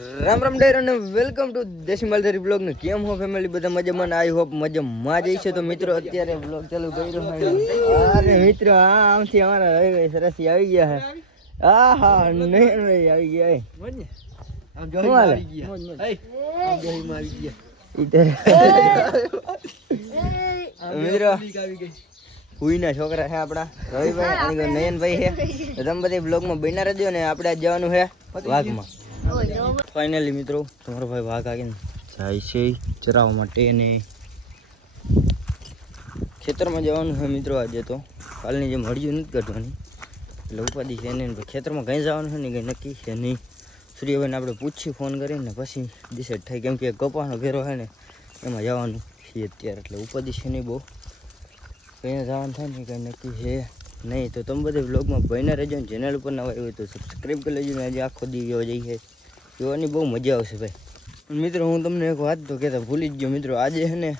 રામ રામ ડેર અને welcome to દેશી ધરી બ્લોગ ને. કેમ હો ફેમિલી બધા મજામાં આઈ હોપ મજામાં જઈ છે તો મિત્રો અત્યારે બ્લોગ ચાલુ કર્યો અરે મિત્રો આ આમથી અમારા રવિભાઈ સરસી આવી ગયા હે આ હા નહીં ભાઈ આવી ગયા. હે. શું ગયા. ઈધર. મિત્રો હુઈના છોકરા છે આપણા. રવિભાઈ અને નયનભાઈ છે. તમે બધા બ્લોગમાં બન્યા રહેજો ને. આપણે જવાનું છે વાઘમાં. ફાઇનલી મિત્રો, તમારો ભાઈ વાઘ આવીને જાય છે ચરાવવા માટે અને ખેતરમાં જવાનું છે મિત્રો આજે તો. કાલની જેમ મળ્યું નથી કાઢવાની. એટલે ઉપાધિ છે નહીં. ખેતરમાં કંઈ જવાનું છે ને કંઈ નક્કી છે નહીં. સૂર્યભાઈને આપણે પૂછી ફોન કરીને. પછી ડિસાઈડ થાય. કેમ કે કપાનો ઘેરો છે ને, એમાં જવાનું છે અત્યારે. એટલે ઉપાધિ છે નહીં બહુ. કંઈ જવાનું થાય ને કંઈ નક્કી છે નહીં. તો તમે બધા બ્લોગમાં બહીને રહેજો ને. ચેનલ ઉપર નવા હોય તો સબસ્ક્રાઈબ કરી લેજો ને. આજે આખો દી ગયો જઈએ. જોવાની બહુ મજા આવશે ભાઈ. મિત્રો, હું તમને એક વાત તો કહેતા ભૂલી જ ગયો મિત્રો. આજે છે ને,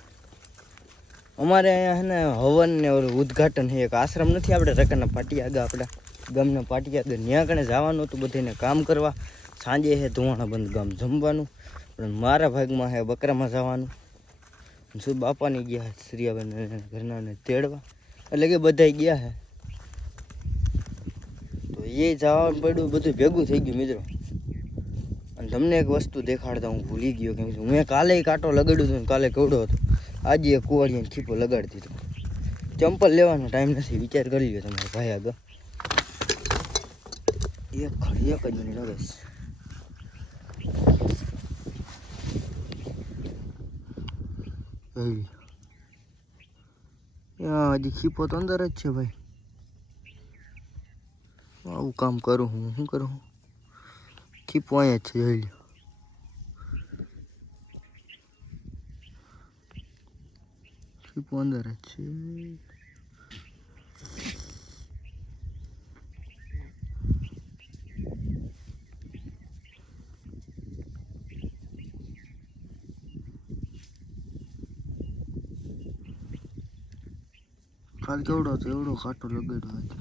અમારે અહીંયા છે ને હવન ને ઉદઘાટન છે. એક આશ્રમ નથી આપણે, રકાના પાટિયા આગળ આપણા. ગામના પાટિયા આગળ ત્યાં કણે જવાનું હતું બધાને કામ કરવા. સાંજે છે ધોવાણા બંધ ગામ જમવાનું. પણ મારા ભાગમાં છે બકરામાં જવાનું. શું બાપાની ગયા શ્રીયાબેન ઘરનાને તેડવા. એટલે કે બધા ગયા છે તો એ જવાનું પડ્યું, બધું ભેગું થઈ ગયું મિત્રો. અને તમને એક વસ્તુ દેખાડતા હું ભૂલી ગયો કેમ કે મેં કાલે કાંટો લગાડ્યો હતો કાલે કવડો હતો. આજે એક કુવાડીને ખીપો લગાડી દીધો ચંપલ લેવાનો ટાઈમ નથી, વિચાર કરી લ્યો તમારા ભાઈ આગળ. એક ખડી એક જ જોઈ લ્યો. હજી ખીપો તો અંદર જ છે ભાઈ. આવું કામ કરું હું, શું કરું ખીપો અહીંયા છે જોઈ લ્યો ખીપો અંદર જ છે કાલ કેવડો હતો, એવડો કાંટો લગાડ્યો હતો.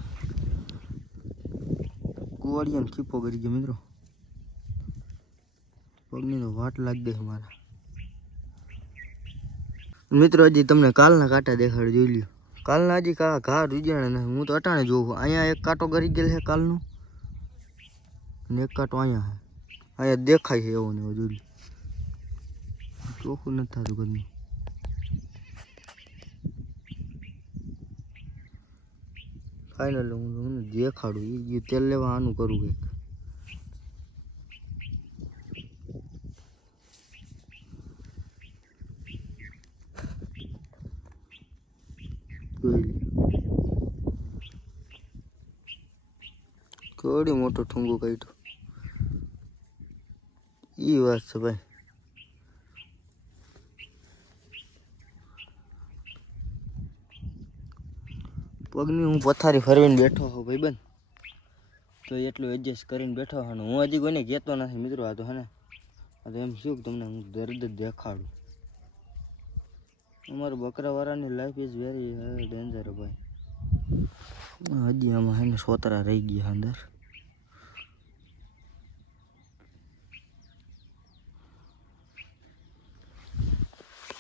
કુવાડિયાનો ખીપો કરી ગયો, મિત્રો. પગની વાટ લાગી ગઈ મારા. મિત્રો, હજી તમને કાલના કાંટા દેખાડ જોઈ લ્યો. કાલના હજી કા ઘા રૂજાણા નથી હું તો અટાણે જોઉં અહીંયા એક કાંટો ગરી ગયેલ છે કાલનો. ને એક કાંટો અહીંયા છે અહીંયા દેખાય છે એવો ને એવો જોઈ લ્યો. ચોખ્ખું નથી થતું ઘરનું. ફાઇનલ હું દેખાડું. એ તેલ લેવા આનું કરું કંઈક. જોઈ. કેવડી મોટો ઠુંગો કાઢ્યો. એ વાત છે ભાઈ. પગની હું પથારી ફરવીને બેઠો હોઉં ભાઈબંધ તો એટલું એડજસ્ટ કરીને બેઠો હોઉં હું હજી કોઈને કહેતો નથી મિત્રો, આ તો હે ને તો એમ શું તમને હું દર્દ દેખાડું. અમારા બકરાવાળાની લાઈફ ઇઝ વેરી ડેન્જર ભાઈ. હજી આમાં એને સોતરા રહી ગયા અંદર.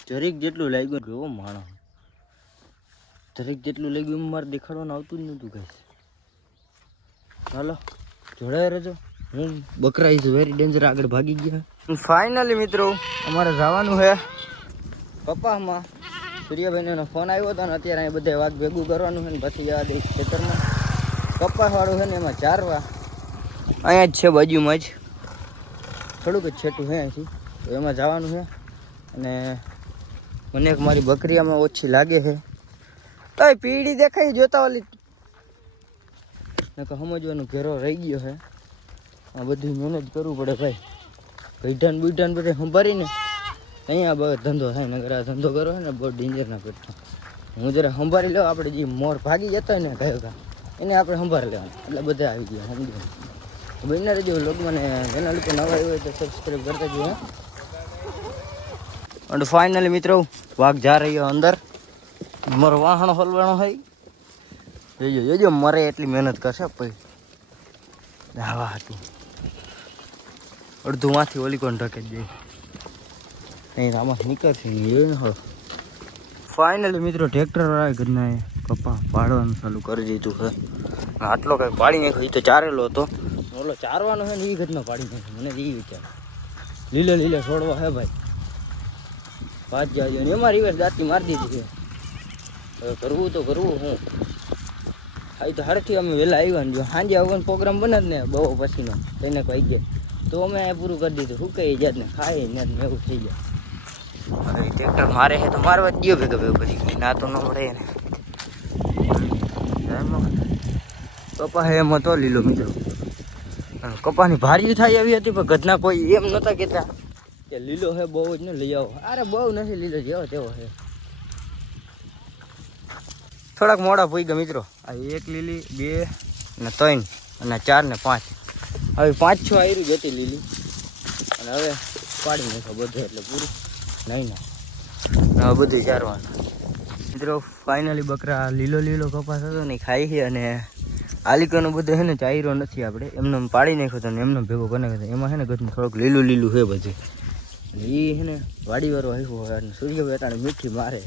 જરીક જેટલું લાગ્યું કેવો માણસ. જરીક જેટલું લાગ્યું મારે દેખાડવાનું આવતું જ નહોતું કઈ ચાલો જોડાયા રહેજો. હું બકરા ઇઝ વેરી ડેન્જર આગળ ભાગી ગયા. ફાઇનલી મિત્રો, અમારે જવાનું છે કપાસમાં સૂર્યભાઈનો ફોન આવ્યો હતો ને અત્યારે અહીં બધે વાઘ ભેગું કરવાનું છે ને પછી જવા દે ખેતરમાં. કપાસવાળું છે ને એમાં ચારવા. અહીંયા જ છે બાજુમાં જ. થોડુંક જ છેટું છે અહીંથી. તો એમાં જવાનું છે. અને મને મારી બકરીયામાં ઓછી લાગે છે. તો પીડી દેખાય જોતા ઓલી. નકર સમજવાનું ઘેરો રહી ગયો છે. આ બધી મહેનત કરવું પડે ભાઈ. ગઈઢાન બુઢાન બધે સંભાળીને. અહીંયા બહુ ધંધો થાય નગર આ ધંધો કરો ને બહુ ડેન્જર ના કરતો હું જરા સંભાળી લઉં, આપણે જે મોર ભાગી જતો ને કયો કા એને આપણે સંભાળી લેવાનું. એટલે બધા આવી ગયા, સમજો. બંને રહેજો લોગમાં ને ચેનલ ઉપર નવા આવ્યો હોય તો સબસ્ક્રાઈબ કરતા જઈએ અને ફાઇનલી મિત્રો, વાઘ જા રહ્યો અંદર. મારો વાહણ હલવાનો હોય જોજો જોજો, મરે એટલી મહેનત કરશે પછી આવા હતું અડધું માંથી ઓલી કોણ ઢકે જાય અહીં આમાં નીકળશે ફાઇનલી મિત્રો ટ્રેક્ટર વાળા ઘરના પપ્પા પાડવાનું ચાલુ કરી દીધું છે. આટલો કંઈ પાડી નાખ્યો એ તો ચારેલો હતો. ઓલો ચારવાનો છે ને એ ઘટના પાડી નાખ્યો. મને એ વિચાર. લીલો લીલો છોડવા હે ભાઈ. પાંચ જાય ને એમાં રિવર્સ દાંતી મારી દીધી છે. હવે કરવું તો કરવું હું. હા તો હારથી અમે વહેલા આવ્યા ને જો સાંજે આવવાનો પ્રોગ્રામ બને જ ને બહુ પછીનો. તેને કહી ગયા તો અમે પૂરું કરી દીધું. શું કહીએ જાત ને ખાઈ ને એવું થઈ જાય. હવે ટ્રેક્ટર મારે છે તો મારવા જ દો ભેગો ભેગો પછી. ના તો ન મળે ને કપા હે એમ હતો લીલો મિત્રો. કપાની ભારી થાય એવી હતી પણ ગધના કોઈ એમ નહોતા કહેતા. કે લીલો હે બહુ જ ને લઈ આવો. અરે બહુ નથી લીલો જેવો તેવો હે. થોડાક મોડા ભૂઈ ગયા મિત્રો. આ એક લીલી બે ને ત્રણ અને ચાર ને પાંચ. હવે પાંચ છ આયરી હતી લીલી. અને હવે પાડી નાખો બધું એટલે પૂરું. નહીં ના હવે બધું ચારવાનું. મિત્રો ફાઇનલી બકરા લીલો લીલો કપાસ હતો ને ખાઈ છે અને આલિકાનો બધો છે ને ચાયરો નથી આપણે. એમને પાડી નાખ્યો હતો ને એમને ભેગો કરી નાખ્યો એમાં છે ને ગતનું થોડુંક લીલું લીલું છે બધું. એ છે ને વાડીવાળો આવ્યો હોય અને સૂર્ય અટાણે મીઠી મારે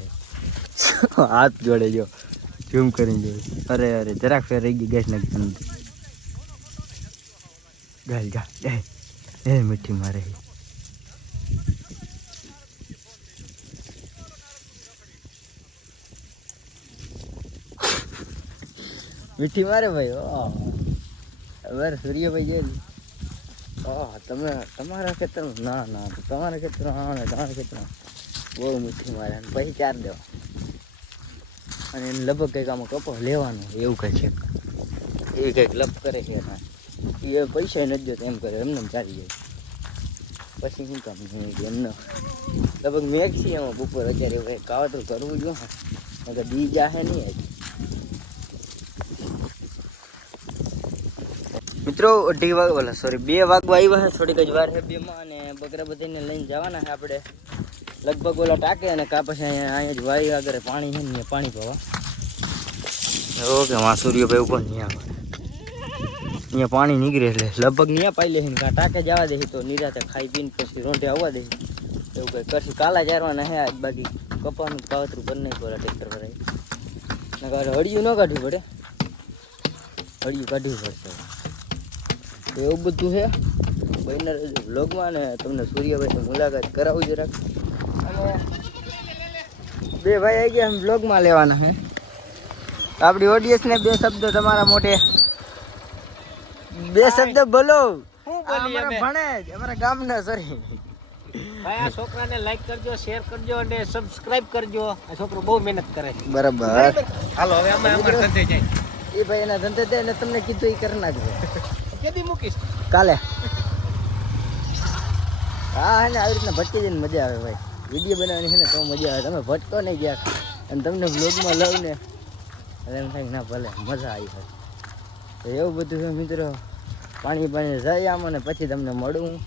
હાથ જોડે જો ઝૂમ કરીને જોયું અરે અરે, જરાક ફેર રહી ગઈ, ગેસ નાખી જા એ એ મીઠી મારે મીઠી મારે ભાઈ ઓહ હવે સૂર્યભાઈ જે ઓહ તમે, તમારા ખેતરમાં ના ના તમારા ને, તમારા ખેતર બહુ મીઠી મારે, અને પછી ચાર દેવા. અને એને લગભગ કંઈક આમાં કપો લેવાનું, એવું કંઈ છે. એવી કંઈક લપ કરે છે એ પૈસા નથી જોતા, એમ કરે, એમને ચાલી જાય. પછી શું કામ એમને. લગભગ મેઘ છે એમાં બપોર અત્યારે કાવતરું કરવું જો નકર બીજા હે નહીં. મિત્રો, અઢી વાગ, ઓલા સોરી બે વાગવા આવ્યા છે થોડીક જ વાર છે બેમાં, અને બકરા બધાને લઈને જવાના છે આપણે. લગભગ ઓલા ટાકે અને કા પછી અહીંયા અહીંયા જ વાઈ આગળ પાણી છે ને પાણી પવા ઓકે, વાં સૂર્યભાઈ ઉપર આવે અહીંયા પાણી નીકળે એટલે લગભગ ત્યાં પાઈ લે કાં ટાકે જવા દે તો નિરાતે ખાઈ પીને પછી રોંઢે આવવા દે એવું કંઈ કરશું. કાલા ચારવાના હે આજ બાકી. કપાનું કાવતરું કરી નાખ્યું ઓલા ટ્રેક્ટર પર હળિયું ન કાઢવું પડે. હળિયું કાઢવું પડશે. એવું બધું છે. બહેના વ્લોગમાં ને તમને સૂર્યભાઈ મુલાકાત કરાવું જરાક. અને બે ભાઈ આવી ગયા વ્લોગમાં લેવાના છે. આપણી ઓડિયન્સને બે શબ્દો તમારા મોટે બે શબ્દ બોલો? ભણે જ અમારા ગામના સરી ભાઈ આ છોકરાને લાઈક કરજો શેર કરજો અને સબસ્ક્રાઇબ કરજો. આ છોકરો બહુ મહેનત કરે છે. બરાબર. હાલો હવે અમે અમાર ધંધે જાય. એ ભાઈ એના ધંધે દે ને તમને કીધું એ કરી નાખજો. કેદી મૂકીશ? કાલે. હા, હે ને, આવી રીતના ભટકી જઈને મજા આવે ભાઈ. વીડિયો બનાવવાની છે ને, તો મજા આવે. તમે ભટકો નહીં ગયા અને તમને બ્લોગમાં લઉં ને, એટલે એમ થાય ના, ભલે, મજા આવી હોય તો એવું બધું છે મિત્રો. પાણી પાણી જાય આમ અને પછી તમને મળું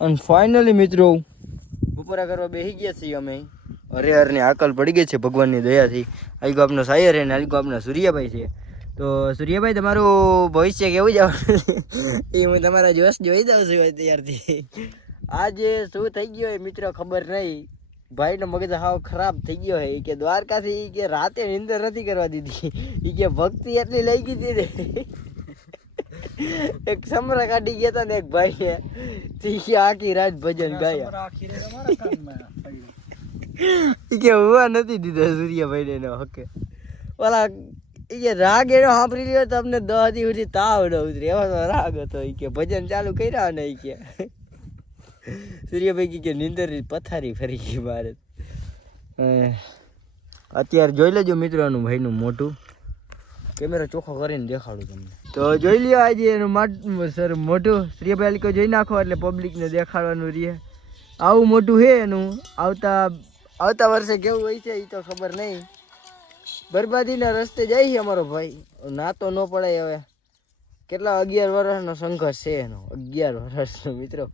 અને ફાઇનલી મિત્રો, બપોરા કરવા બેસી ગયા છીએ અમે. અરે હરની આકલ પડી ગઈ છે ભગવાનની દયાથી. આઈગો આપનો સાયર અને આઈગો આપના સૂર્યાભાઈ છે. તો સૂર્યભાઈ તમારું ભવિષ્ય કેવું જવાનું એ હું તમારા જોશ જોઈ દઉં છું અત્યારથી. આજે શું થઈ ગયો એ મિત્રો ખબર નહીં. ભાઈનો મગજ હાવ ખરાબ થઈ ગયો છે કે દ્વારકાથી કે રાતે નિંદર નથી કરવા દીધી. એ કે ભક્તિ એટલી લઈ ગઈ હતી ને. એક સમરા કાઢી ગયા હતા ને એક ભાઈ કે આખી રાત ભજન ગાયા. કે હું નથી દીધા સૂર્યભાઈ ને એનો હકે. ઓલા કે રાગ એનો સાંભળી લ્યો તો અમને દહ દી સુધી તાવ ન ઉતરે. એવો તો રાગ હતો ઈ કે ભજન ચાલુ કર્યા ને એ કે. સૂર્યભાઈ કી કે નીંદર પથારી ફરી ગઈ મારે. અત્યારે જોઈ લેજો મિત્રોનું ભાઈનું મોટું કેમેરા ચોખ્ખો કરીને દેખાડું તમને. તો જોઈ લ્યો આજે એનું માટ સર મોટું સૂર્યભાઈ અલીકો જોઈ નાખો એટલે પબ્લિકને દેખાડવાનું રહે. આવું મોટું છે એનું. આવતા આવતા વર્ષે કેવું હોય છે એ તો ખબર નહીં. બરબાદીના રસ્તે જાય છે અમારો ભાઈ. ના તો ન પડાય હવે. કેટલા અગિયાર વર્ષનો સંઘર્ષ છે એનો. અગિયાર વર્ષનો મિત્રો.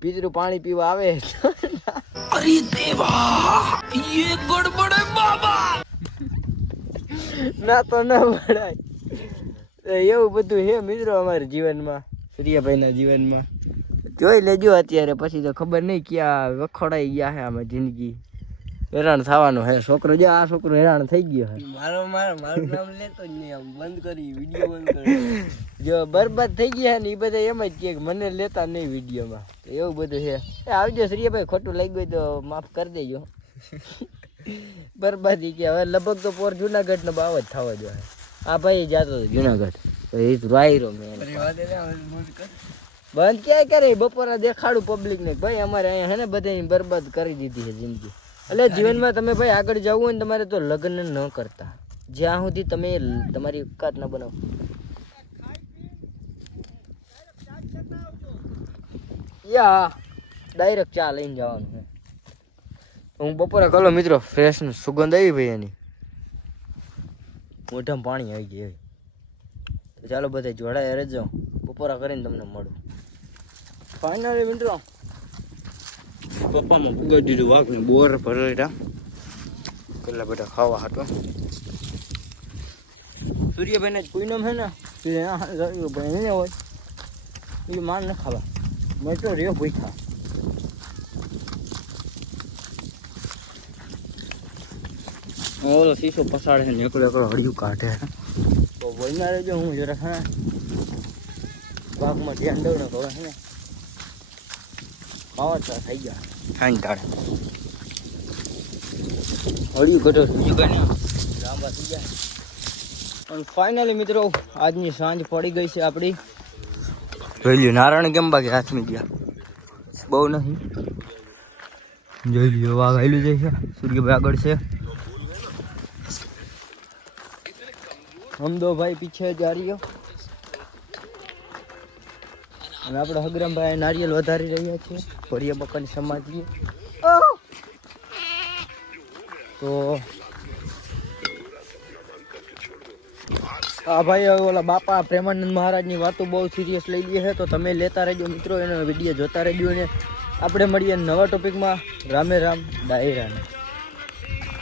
પિતરું પાણી પીવા આવે ના તો ન પડાય. એવું બધું હે મિત્રો અમારા જીવનમાં સૂર્યાભાઈના જીવનમાં. જોઈ લેજો અત્યારે પછી તો ખબર નહીં ક્યાં વખોડાઈ ગયા હે આમાં જિંદગી. હેરાન થવાનું હે. છોકરો જો આ છોકરો હેરાન થઈ ગયો હે. મારો મારો મારું નામ લેતો જ નહીં આમ. બંધ કરી વીડિયો બંધ કરી. જો બરબાદ થઈ ગયા ને એ બધા એમ જ કહે કે મને લેતા નહીં વિડીયોમાં. એવું બધું છે. એ આવજો શ્રીયાભાઈ ખોટું લાગ્યું હોય તો માફ કરી દેજો. બરબાદી કે હવે લગભગ તો પોર જુનાગઢ નો બાવ જ થવા જોઈએ. આ ભાઈ જાતો હતો જુનાગઢ. તો એ રાયરો મેં. બંધ ક્યાંય કરે? બપોરે દેખાડું પબ્લિક ને ભાઈ અમારે અહીંયા હે ને બધાની બરબાદ કરી દીધી છે જિંદગી. એટલે જીવનમાં તમે ભાઈ આગળ જવું હોય ને તમારે તો લગ્ન ન કરતા. જ્યાં સુધી તમે તમારી ઓકાત ન બનાવો. યા ડાયરેક્ટ ચા લઈને જવાનું છે. હું બપોરે કલો મિત્રો ફ્રેશ સુગંધ આવી ભાઈ એની. મોઢામાં પાણી આવી ગયું તો ચાલો બધા જોડાયા રહેજો. બપોરા કરીને તમને મળું. ફાઇનલી મિત્રો પપ્પામાં પુગાડી દીધું વાઘને બોર ભરેલા. કેટલા બધા ખાવા હતો સૂર્યભાઈને જ પૂનમ છે ને? ભાઈ હોય. એ માન ન ખાવા. મેં તો રહ્યો ભૂખા ઓલો શીશો પસાડે છે એકલો એકલો હળિયું કાઢે. તો બોલના રહેજો હું જરાક હા. વાઘમાં ધ્યાન દઉં ને ને. ખાવા થઈ ગયા. ખાઈને તાળે હળિયું બીજું કઈ નહીં. લાંબા થઈ ગયા. અને ફાઇનલી મિત્રો આજની સાંજ પડી ગઈ છે આપણી. જોઈ લ્યો નારાયણ કેમ બાકી હાથમી ગયા? બહુ નહીં. જોઈ લ્યો વાઘ આવેલું જાય છે. સૂર્યભાઈ આગળ છે. હમ દો ભાઈ પીછે જા રહ્યો. અને આપણે હગરામભાઈ નારિયેલ વધારી રહ્યા છીએ ભરિયા બકાની સમાધિએ. તો આ ભાઈ હવે ઓલા બાપા પ્રેમાનંદ મહારાજની વાતો બહુ સિરિયસ લઈ લઈએ છે, તો તમે લેતા રહેજો મિત્રો, એનો વીડિયો જોતા રહેજો અને આપણે મળીએ નવા ટોપિકમાં રામે રામ, ડાયરાને.